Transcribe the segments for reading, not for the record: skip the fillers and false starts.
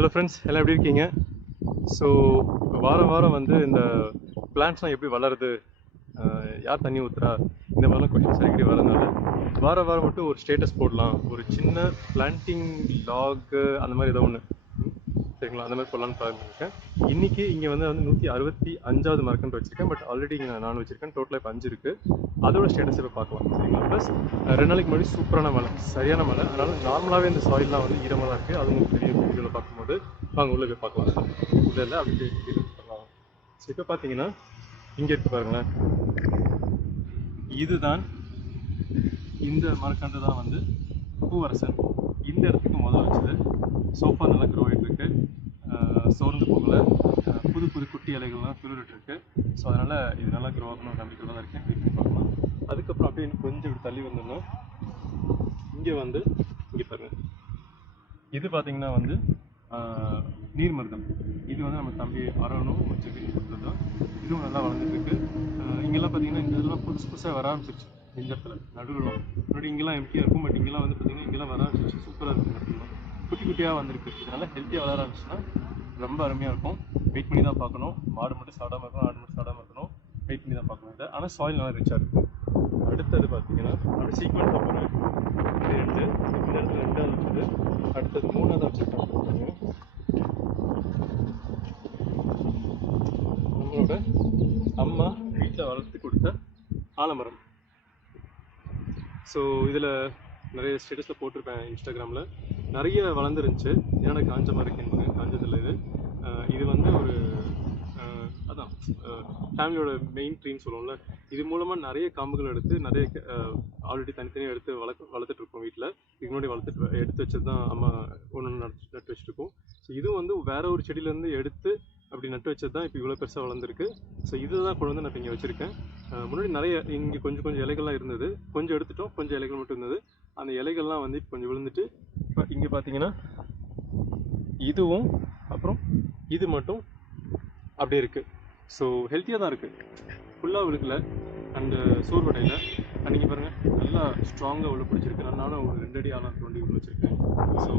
Hello friends, எல்லாம் எப்படி இருக்கீங்க? ஸோ வாரம் வாரம் வந்து இந்த பிளான்ட்ஸ்லாம் எப்படி வளருது, யார் தண்ணி ஊற்றுறா, இந்த மாதிரிலாம் கொஷின்ஸ் அடிக்கடி வரதுனால வாரம் வாரம் மட்டும் ஒரு ஸ்டேட்டஸ் போடலாம், ஒரு சின்ன பிளான்டிங் லாகு அந்த மாதிரி ஏதோ ஒன்று, சரிங்களா, அந்த மாதிரி போடலான்னு பார்த்துருக்கேன். இன்றைக்கி இங்கே வந்து 165வது மரக்கன்று வச்சுருக்கேன். பட் ஆல்ரெடி இங்கே நான் வச்சுருக்கேன். டோட்டலாக இப்போ 5 இருக்குது. அதோட ஸ்டேட்டஸ் இப்போ பார்க்கலாம், சரிங்களா. ப்ளஸ் 2 நாளைக்கு முன்னாடி சூப்பரான மழை, சரியான மழை. அதனால் நார்மலாகவே இந்த சாயில்லாம் வந்து ஈரமாக தான் இருக்குது. அது உங்களுக்கு பெரிய வீடியோவில் பார்க்கும்போது வாங்க உள்ளே போய் பார்க்கலாம். உள்ளே இல்லை அப்படி பார்க்கலாம். ஸோ இப்போ பார்த்தீங்கன்னா இங்கே இருக்கு பாருங்களேன், இதுதான் இந்த மரக்கன்று தான் வந்து பூவரசன். இந்த இடத்துக்கு முதல்ல வச்சது. சோஃபா நல்லா க்ரோ ஆகிட்டு இருக்கு, சோர்ந்து போகல, புது புது குட்டி இலைகள்லாம் துளிரிட்டு இருக்கு. ஸோ அதனால் இது நல்லா க்ரோ ஆகணும் நம்பிக்கையோட தான் இருக்கேன். வெயிட் பண்ணி பார்க்கலாம். அதுக்கப்புறம் அப்படியே இன்னும் கொஞ்சம் இப்படி தள்ளி வந்தோம்னா இங்கே வந்து இங்கே பாருங்க, இது பார்த்தீங்கன்னா வந்து நீர்மருதம். இது வந்து நம்ம தம்பி அரவணும் வச்சுட்டு கொடுத்தது தான். இதுவும் நல்லா வளர்ந்துட்டு இருக்கு. இங்கெல்லாம் பார்த்தீங்கன்னா இந்த இதெல்லாம் புதுசு புதுசாக வர ஆரம்பிச்சிருச்சு. இந்த இடத்துல நடுவில் முன்னாடி இங்கெல்லாம் எம்டியாக இருக்கும். பட் இங்கெல்லாம் வந்து பார்த்தீங்கன்னா இங்கெல்லாம் வர ஆரம்பிச்சிருச்சு. சூப்பராக இருக்குது. நடுவில் குட்டி குட்டியாக வந்திருக்கு. இதனால ஹெல்த்தியாக வளர ஆரம்பிச்சுன்னா ரொம்ப அருமையாக இருக்கும். வெயிட் பண்ணி தான் பார்க்கணும். மாடு மட்டும் சாப்பிடாமல் இருக்கணும், ஆடு மட்டும் சாப்பிடாமல் இருக்கணும். வெயிட் பண்ணி தான் பார்க்கணும் இதை. ஆனால் சாயில் நல்லா ரிச்சாக இருக்கும். அடுத்தது பார்த்தீங்கன்னா அப்படி சீக்வன்ஸ் போகிறேன். இது 2, இந்த இடத்துல 2வது வச்சது, அடுத்தது 3வது வச்சுருக்காங்க. நம்மளோட அம்மா வீட்டில் வளர்த்து கொடுத்த ஆலமரம். ஸோ இதில் நிறைய ஸ்டேட்டஸில் போட்டிருப்பேன் இன்ஸ்டாகிராமில். நிறைய வளர்ந்துருந்துச்சு. என்னோட காஞ்ச மாதிரி இருக்குன்னு காஞ்சதில்லை இது. இது வந்து ஒரு அதான் ஃபேமிலியோட மெயின் ட்ரீன்னு சொல்லுவோம்ல. இது மூலமாக நிறைய காம்புகள் எடுத்து நிறைய ஆல்ரெடி தனித்தனியாக எடுத்து வளர்த்துட்டு இருக்கோம் வீட்டில். இதுக்கு முன்னாடி எடுத்து வச்சது தான் அம்மா ஒன்று நட்டு வச்சுருக்கோம். ஸோ இதுவும் வந்து வேற ஒரு செடியிலேருந்து எடுத்து அப்படி நட்டு வச்சது தான் இப்போ இவ்வளோ பெருசாக வளர்ந்துருக்கு. ஸோ இதுதான் கொண்டு வந்து நான் இப்போ இங்கே வச்சுருக்கேன். முன்னாடி நிறைய இங்கே கொஞ்சம் இலைகள்லாம் இருந்தது. கொஞ்சம் எடுத்துட்டோம், கொஞ்சம் இலைகள் மட்டும் இருந்தது. அந்த இலைகள்லாம் வந்து இப்போ கொஞ்சம் விழுந்துட்டு இப்போ இங்கே பார்த்தீங்கன்னா இதுவும் அப்புறம் இது மட்டும் அப்படியே இருக்குது. ஸோ ஹெல்த்தியாக தான் இருக்குது, ஃபுல்லாக விழுக்கல. அண்டு சோர்வடையில் அண்ட் இங்கே பாருங்கள் நல்லா ஸ்ட்ராங்காக உள்ள பிடிச்சிருக்கு. நானும் ஒரு 2 அடி ஆளாக தோண்டி உள்ள வச்சுருக்கேன். ஸோ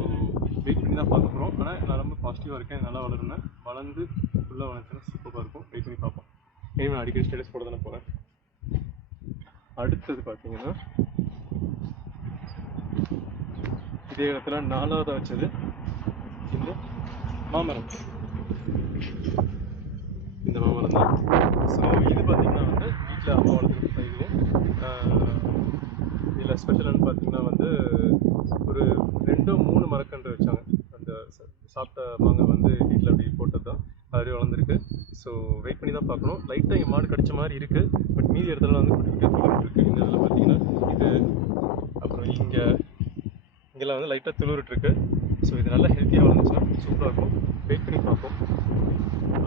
வெயிட் பண்ணி தான் பார்க்க போகிறோம். ஆனால் நான் ரொம்ப பாசிட்டிவாக இருக்கேன். நல்லா வளருனேன். வளர்ந்து ஃபுல்லாக வளர்ந்துச்சுன்னா சூப்பராக இருக்கும். வெயிட் பண்ணி பார்ப்போம். இனிமேல் நான் அடிக்கடி ஸ்டேட்டஸ் போட தானே போகிறேன். அடுத்தது பார்த்தீங்கன்னா இதே இடத்துல 4வது வச்சது இந்த மாமரம். இந்த மாமரம் தான். ஸோ இது பார்த்தீங்கன்னா வந்து வீட்டில் அம்மா வளர்த்துக்கிட்டு தான். இதுவும் இதில் ஸ்பெஷல்னு பார்த்தீங்கன்னா வந்து ஒரு 2-3 மரக்கன்று வச்சாங்க. அந்த சாப்பிட்ட மாங்காய் வந்து வீட்டில் அப்படி போட்டது தான். அதுவே வளர்ந்துருக்கு. ஸோ வெயிட் பண்ணி தான் பார்க்கணும். லைட்டாக இங்கே மாடு கடிச்ச மாதிரி இருக்குது. பட் மீதி இடத்துல வந்து குட்டி குட்டியாக துளிர்ட்டு இருக்குது. இந்த இதில் பார்த்தீங்கன்னா இது அப்புறம் இங்கெல்லாம் வந்து லைட்டாக துளிர்ட்டு இருக்குது. ஸோ இது நல்லா ஹெல்த்தியாக வளர்ந்துச்சுன்னா சூப்பராக இருக்கும். வெயிட் பண்ணி பார்ப்போம்.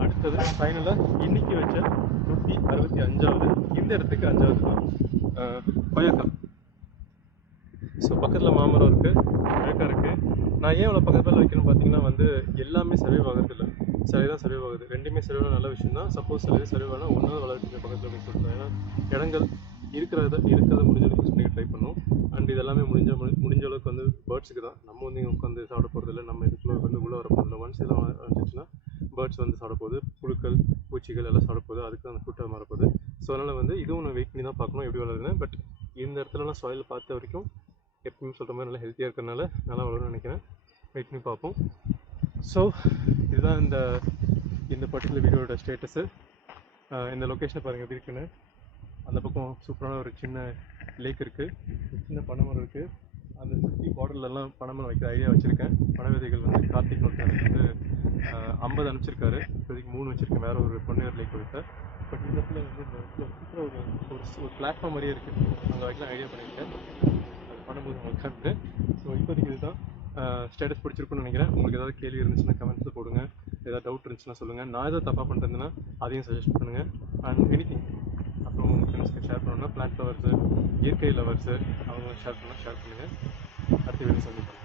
அடுத்தது ஃபைனலாக இன்றைக்கி வச்ச 165வது, இந்த இடத்துக்கு 5வது தான் கொய்யாக்காய். ஸோ பக்கத்தில் மாமரம் இருக்குது, கொய்யாக்காய் இருக்குது. நான் ஏன் அவ்வளோ பக்கத்தில் வைக்கணும்னு பார்த்தீங்கன்னா வந்து எல்லாமே சர்வைவ் ஆகிறதில்ல. சிலை தான் சர்வைவ் ஆகுது. 2மே சர்வைவ் நல்ல விஷயம் தான். சப்போஸ் சிலையே சர்வைவ் ஆனால் 1வது வளர்க்குற பக்கத்தில் அப்படின்னு சொல்லிட்டு. ஏன்னா இடங்கள் இருக்கிறத முடிஞ்ச அளவுக்கு யூஸ் பண்ணி ட்ரை பண்ணும். அண்ட் இதெல்லாமே முடிஞ்ச அளவுக்கு வந்து பேர்ட்ஸுக்கு தான். நம்ம வந்து இங்கே உட்காந்து சாப்பிட போகிறதில்ல. நம்ம இதுக்குள்ளே வந்து உள்ளே வர போகிறதில்ல. ஒன்ஸ் இதெல்லாம் வந்துச்சுன்னா பேர்ட்ஸ் வந்து சாப்பிட போகுது, புழுக்கள் பூச்சிகள் எல்லாம் சாப்பிட போகுது. அதுக்கு அந்த ஃபுட்டாக மாறப்போகுது. ஸோ அதனால் வந்து இதுவும் நான் வெயிட் பண்ணி தான் பார்க்கணும் எப்படி வளருதுன்னு. பட் இந்த இடத்துலலாம் சாயில் பார்த்த வரைக்கும் எப்பயும் சொல்கிற மாதிரி நல்லா ஹெல்த்தியாக இருக்கிறதுனால நல்லா வளரும்னு நினைக்கிறேன். வெயிட் பண்ணி பார்ப்போம். ஸோ இதுதான் இந்த பர்டிகுலர் வீடியோட ஸ்டேட்டஸு. இந்த லொக்கேஷனை பாருங்கள் எப்படி இருக்குன்னு. அந்த பக்கம் சூப்பரான ஒரு சின்ன லேக் இருக்குது, சின்ன பனைமரம் இருக்குது. அந்த சுற்றி பார்டர்லலாம் பனைமரம் வைக்கிற ஐடியா வச்சுருக்கேன். பனை விதைகள் வந்து கார்த்திக் ஒருத்தர் வந்து 50 அனுப்பிச்சிருக்காரு. இப்போதைக்கு 3 வச்சுருக்கேன். வேறு ஒரு பொன்னியர் லேக் கொடுத்த. பட் இந்த இடத்துல வந்து இந்த இடத்துல சூப்பராக ஒரு பிளாட்ஃபார்ம் மாதிரியே இருக்குது. அங்கே வைக்கலாம் ஐடியா பண்ணியிருக்கேன். அது பண்ணும்போது உங்களுக்கு கண்டு. ஸோ இப்போதைக்கு இதுதான் ஸ்டேட்டஸ் பிடிச்சிருக்குன்னு நினைக்கிறேன். உங்களுக்கு ஏதாவது கேள்வி இருந்துச்சுன்னா கமெண்ட்ஸில் போடுங்க. ஏதாவது டவுட் இருந்துச்சுன்னா சொல்லுங்கள். நான் ஏதாவது தப்பாக பண்ணுறதுன்னா அதையும் சஜஸ்ட் பண்ணுங்கள். அண்ட் எனிதிங் அப்புறம் உங்கள் ஃப்ரெண்ட்ஸ்க்கு ஷேர் பண்ணணும்னா பிளான்ட் லவர்ஸு, இயற்கை லவர்ஸு அவங்க ஷேர் பண்ணுங்கள். அடுத்த வீடியோ சந்திப்பேன்.